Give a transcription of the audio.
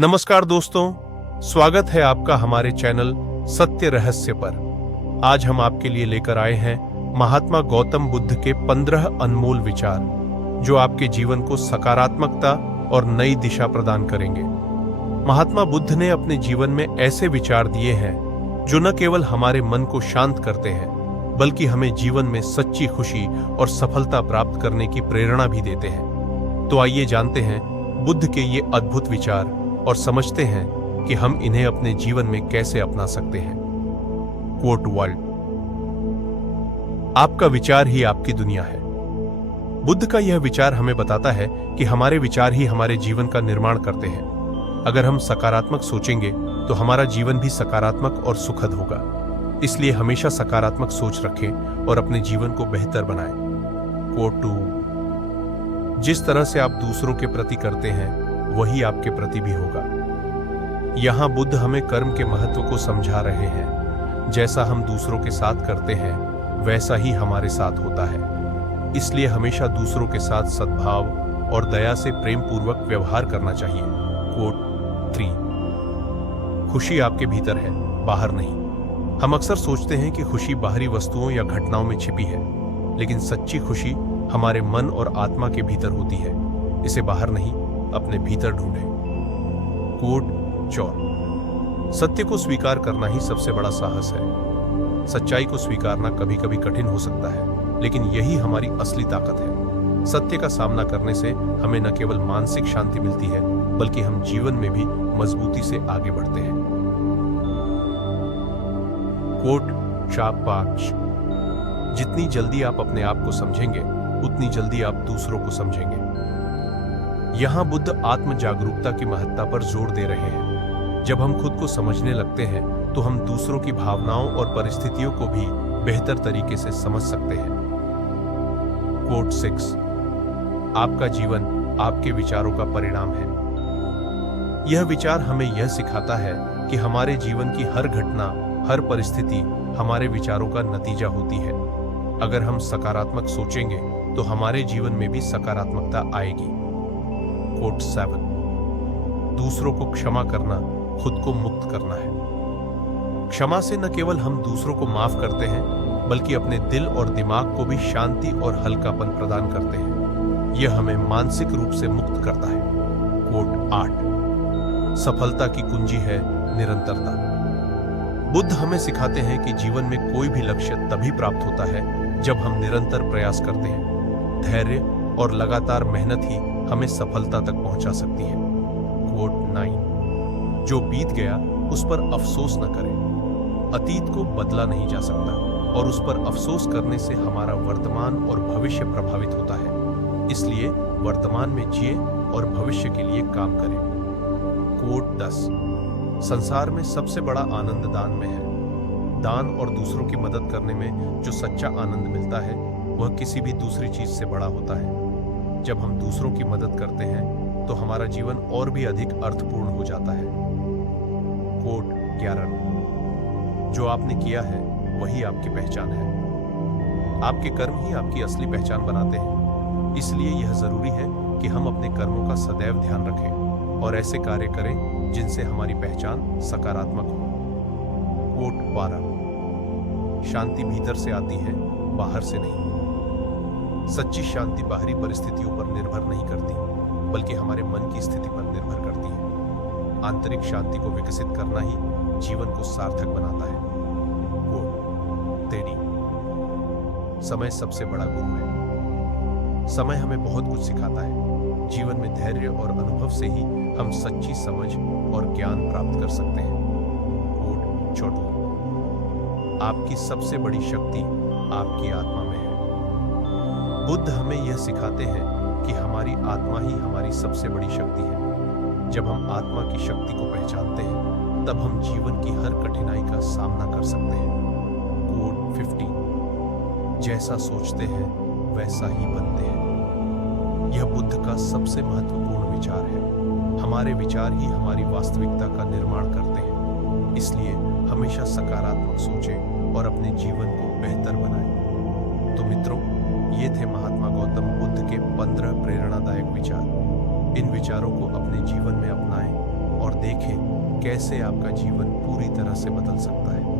नमस्कार दोस्तों, स्वागत है आपका हमारे चैनल सत्य रहस्य पर। आज हम आपके लिए लेकर आए हैं महात्मा गौतम बुद्ध के 15 अनमोल विचार, जो आपके जीवन को सकारात्मकता और नई दिशा प्रदान करेंगे। महात्मा बुद्ध ने अपने जीवन में ऐसे विचार दिए हैं जो न केवल हमारे मन को शांत करते हैं, बल्कि हमें जीवन में सच्ची खुशी और सफलता प्राप्त करने की प्रेरणा भी देते हैं। तो आइए जानते हैं बुद्ध के ये अद्भुत विचार और समझते हैं कि हम इन्हें अपने जीवन में कैसे अपना सकते हैं। कोट वर्ल्ड, आपका विचार ही आपकी दुनिया है। बुद्ध का यह विचार हमें बताता है कि हमारे विचार ही हमारे जीवन का निर्माण करते हैं। अगर हम सकारात्मक सोचेंगे तो हमारा जीवन भी सकारात्मक और सुखद होगा। इसलिए हमेशा सकारात्मक सोच रखें और अपने जीवन को बेहतर बनाएं। कोट 2, जिस तरह से आप दूसरों के प्रति करते हैं वही आपके प्रति भी होगा। यहां बुद्ध हमें कर्म के महत्व को समझा रहे हैं। जैसा हम दूसरों के साथ करते हैं वैसा ही हमारे साथ होता है। इसलिए हमेशा दूसरों के साथ सद्भाव और दया से प्रेम पूर्वक व्यवहार करना चाहिए। कोट 3, खुशी आपके भीतर है, बाहर नहीं। हम अक्सर सोचते हैं कि खुशी बाहरी वस्तुओं या घटनाओं में छिपी है, लेकिन सच्ची खुशी हमारे मन और आत्मा के भीतर होती है। इसे बाहर नहीं, अपने भीतर ढूंढें। कोट 4, सत्य को स्वीकार करना ही सबसे बड़ा साहस है। सच्चाई को स्वीकारना कभी कभी कठिन हो सकता है, लेकिन यही हमारी असली ताकत है। सत्य का सामना करने से हमें न केवल मानसिक शांति मिलती है, बल्कि हम जीवन में भी मजबूती से आगे बढ़ते हैं। कोट 5, जितनी जल्दी आप अपने आप को समझेंगे, उतनी जल्दी आप दूसरों को समझेंगे। यहां बुद्ध आत्म जागरूकता की महत्ता पर जोर दे रहे हैं। जब हम खुद को समझने लगते हैं तो हम दूसरों की भावनाओं और परिस्थितियों को भी बेहतर तरीके से समझ सकते हैं। कोट 6, आपका जीवन आपके विचारों का परिणाम है। यह विचार हमें यह सिखाता है कि हमारे जीवन की हर घटना, हर परिस्थिति हमारे विचारों का नतीजा होती है। अगर हम सकारात्मक सोचेंगे तो हमारे जीवन में भी सकारात्मकता आएगी। कोट 7, दूसरों को क्षमा करना खुद को मुक्त करना है। क्षमा से न केवल हम दूसरों को माफ करते हैं, बल्कि अपने दिल और दिमाग को भी शांति और हल्कापन प्रदान करते हैं। यह हमें मानसिक रूप से मुक्त करता है। कोट 8, सफलता की कुंजी है निरंतरता। बुद्ध हमें सिखाते हैं कि जीवन में कोई भी लक्ष्य तभी प्राप्त होता है जब हम निरंतर प्रयास करते हैं। धैर्य और लगातार मेहनत ही हमें सफलता तक पहुंचा सकती है। कोट 9, जो बीत गया उस पर अफसोस न करें। अतीत को बदला नहीं जा सकता और उस पर अफसोस करने से हमारा वर्तमान और भविष्य प्रभावित होता है। इसलिए वर्तमान में जिए और भविष्य के लिए काम करें। कोट 10, संसार में सबसे बड़ा आनंद दान में है। दान और दूसरों की मदद करने में जो सच्चा आनंद मिलता है वह किसी भी दूसरी चीज से बड़ा होता है। जब हम दूसरों की मदद करते हैं तो हमारा जीवन और भी अधिक अर्थपूर्ण हो जाता है। कोट 11, जो आपने किया है वही आपकी पहचान है। आपके कर्म ही आपकी असली पहचान बनाते हैं। इसलिए यह जरूरी है कि हम अपने कर्मों का सदैव ध्यान रखें और ऐसे कार्य करें जिनसे हमारी पहचान सकारात्मक हो। कोट 12, शांति भीतर से आती है, बाहर से नहीं। सच्ची शांति बाहरी परिस्थितियों पर निर्भर नहीं करती, बल्कि हमारे मन की स्थिति पर निर्भर करती है। आंतरिक शांति को विकसित करना ही जीवन को सार्थक बनाता है। कोट 13, समय सबसे बड़ा गुरु है। समय हमें बहुत कुछ सिखाता है। जीवन में धैर्य और अनुभव से ही हम सच्ची समझ और ज्ञान प्राप्त कर सकते हैं। कोट 14, आपकी सबसे बड़ी शक्ति आपकी आत्मा में है। बुद्ध हमें यह सिखाते हैं कि हमारी आत्मा ही हमारी सबसे बड़ी शक्ति है। जब हम आत्मा की शक्ति को पहचानते हैं, तब हम जीवन की हर कठिनाई का सामना कर सकते हैं। कोट 15, जैसा सोचते हैं वैसा ही बनते हैं। यह बुद्ध का सबसे महत्वपूर्ण विचार है। हमारे विचार ही हमारी वास्तविकता का निर्माण करते हैं। इसलिए हमेशा सकारात्मक सोचें और अपने जीवन को बेहतर बनाएं। तो मित्रों, ये थे महात्मा गौतम बुद्ध के 15 प्रेरणादायक विचार। इन विचारों को अपने जीवन में अपनाएं और कैसे आपका जीवन पूरी तरह से बदल सकता है।